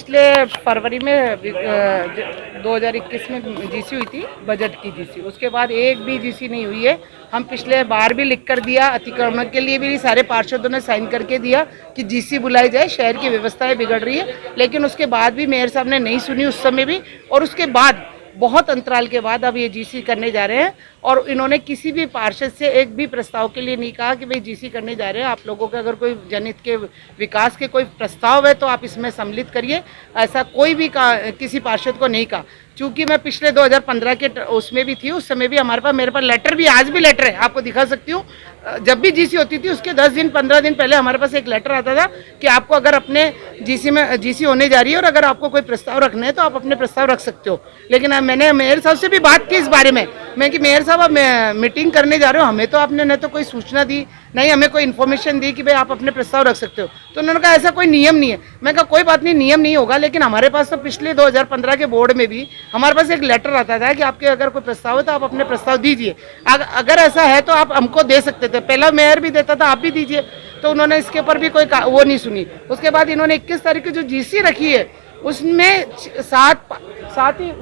पिछले फरवरी में 2021 में जीसी हुई थी, बजट की जीसी। उसके बाद एक भी जीसी नहीं हुई है। हम पिछले बार भी लिख कर दिया, अतिक्रमण के लिए भी सारे पार्षदों ने साइन करके दिया कि जीसी बुलाई जाए, शहर की व्यवस्थाएं बिगड़ रही है। लेकिन उसके बाद भी मेयर साहब ने नहीं सुनी उस समय भी, और उसके बाद बहुत अंतराल के बाद अब ये जीसी करने जा रहे हैं। और इन्होंने किसी भी पार्षद से एक भी प्रस्ताव के लिए नहीं कहा कि भाई जीसी करने जा रहे हैं। आप लोगों के अगर कोई जनहित के विकास के कोई प्रस्ताव है तो आप इसमें सम्मिलित करिए, ऐसा कोई भी किसी पार्षद को नहीं कहा। चूंकि मैं पिछले 2015 के उसमें भी थी, उस समय भी मेरे पास लेटर भी, आज भी लेटर है, आपको दिखा सकती हूँ। जब भी जीसी होती थी उसके 10 दिन 15 दिन पहले हमारे पास एक लेटर आता था कि आपको अगर अपने जीसी होने जा रही है और अगर आपको कोई प्रस्ताव रखने हैं तो आप अपने प्रस्ताव रख सकते हो। लेकिन मैंने मेयर साहब से भी बात की इस बारे में, मैं कि मेयर साहब आप मीटिंग करने जा रहे हो, हमें तो आपने न तो कोई सूचना दी, नहीं हमें कोई इन्फॉर्मेशन दी कि भाई आप अपने प्रस्ताव रख सकते हो। तो उन्होंने कहा ऐसा कोई नियम नहीं है। मैं कहा कोई बात नहीं, नियम नहीं होगा, लेकिन हमारे पास तो पिछले 2015 के बोर्ड में भी हमारे पास एक लेटर आता था कि आपके अगर कोई प्रस्ताव है तो आप अपने प्रस्ताव दीजिए। अगर ऐसा है तो आप हमको दे सकते थे, पहला मेयर भी देता था, आप भी दीजिए। तो उन्होंने इसके ऊपर भी कोई वो नहीं सुनी। उसके बाद इन्होंने 21 तारीख की जो जीसी रखी है उसमें सात ही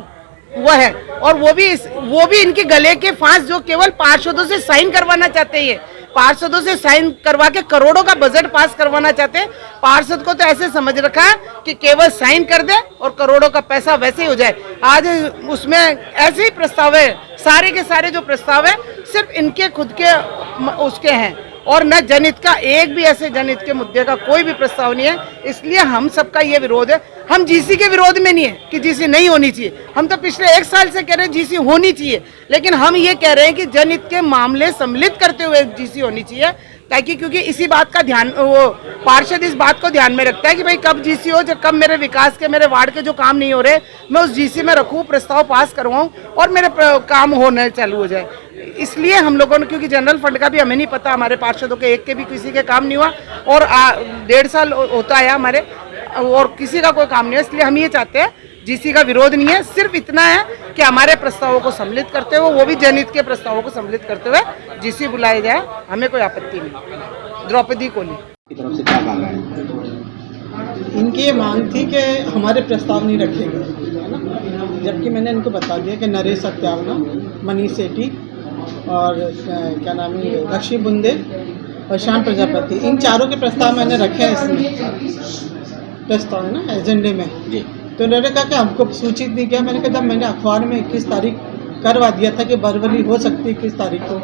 वो है, और वो भी इनके गले के फांस, जो केवल पार्षदों से साइन करवाना चाहते हैं। पार्षदों से साइन करवा के करोड़ों का बजट पास करवाना चाहते हैं। पार्षद को तो ऐसे समझ रखा है कि केवल साइन कर दे और करोड़ों का पैसा वैसे ही हो जाए। आज उसमें ऐसे ही प्रस्ताव है, सारे के सारे जो प्रस्ताव है सिर्फ इनके खुद के उसके हैं, और न जनहित का, एक भी ऐसे जनहित के मुद्दे का कोई भी प्रस्ताव नहीं है। इसलिए हम सबका ये विरोध है। हम जीसी के विरोध में नहीं है कि जीसी नहीं होनी चाहिए, हम तो पिछले 1 साल से कह रहे हैं जीसी होनी चाहिए। लेकिन हम ये कह रहे हैं कि जनहित के मामले सम्मिलित करते हुए जीसी होनी चाहिए, ताकि क्योंकि इसी बात का ध्यान, वो पार्षद इस बात को ध्यान में रखता है कि भाई कब जीसी हो, जब कब मेरे विकास के, मेरे वार्ड के जो काम नहीं हो रहे मैं उस जीसी में रखूँ, प्रस्ताव पास करवाऊँ और मेरे काम होने चालू हो जाए। इसलिए हम लोगों ने, क्योंकि जनरल फंड का भी हमें नहीं पता, हमारे पार्षदों के एक के भी किसी के काम नहीं हुआ, और 1.5 साल होता है हमारे, और किसी का कोई काम नहीं है। इसलिए हम ये चाहते हैं, जीसी का विरोध नहीं है, सिर्फ इतना है कि हमारे प्रस्तावों को सम्मिलित करते हुए, वो भी जनहित के प्रस्तावों को सम्मिलित करते हुए जीसी बुलाया जाए, हमें कोई आपत्ति नहीं। द्रौपदी कोली की तरफ से क्या मांगा है? इनकी ये मांग थी कि हमारे प्रस्ताव नहीं रखे गए, है ना, जबकि मैंने इनको बता दिया कि नरेश सत्यावना, मनीष सेठी और क्या नाम है, लक्ष्मी बुंदे और श्याम प्रजापति, इन चारों के प्रस्ताव मैंने रखे हैं इसमें प्रस्ताव, है ना, एजेंडे में जी। तो उन्होंने कहा कि हमको सूचित नहीं किया। मैंने कहा मैंने अखबार में 21 तारीख करवा दिया था कि बरवली हो सकती है 21 तारीख को,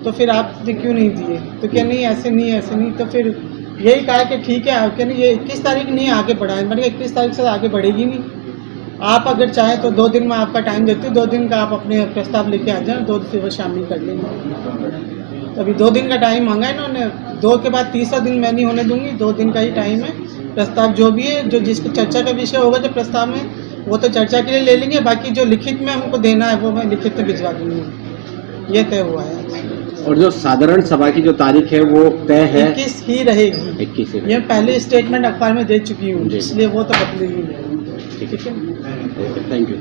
तो फिर आपने क्यों नहीं दिए? तो क्या नहीं, ऐसे नहीं। तो फिर यही कहा कि ठीक है, क्या नहीं, ये 21 तारीख नहीं आगे बढ़ाए। मैंने कहा 21 तारीख से आगे बढ़ेगी नहीं। आप अगर चाहें तो 2 दिन में आपका टाइम देती हूँ, 2 दिन का आप अपने प्रस्ताव लेके आ जाएं, 2 दिन शामिल कर लेंगे। तो अभी 2 दिन का टाइम मांगा है इन्होंने, 2 के बाद तीसरा दिन मैं नहीं होने दूंगी, 2 दिन का ही टाइम है। प्रस्ताव जो भी है, जो जिसको चर्चा का विषय होगा जो प्रस्ताव में, वो तो चर्चा के लिए ले लेंगे, बाकी जो लिखित में हमको देना है वो मैं लिखित में भिजवा दूंगी। ये तय हुआ है। और जो साधारण सभा की जो तारीख है वो तय है, 21 ही रहेगी। 21 ये पहले स्टेटमेंट अखबार में दे चुकी हूँ, इसलिए वो तो बदलेगी नहीं। ठीक है, थैंक यू।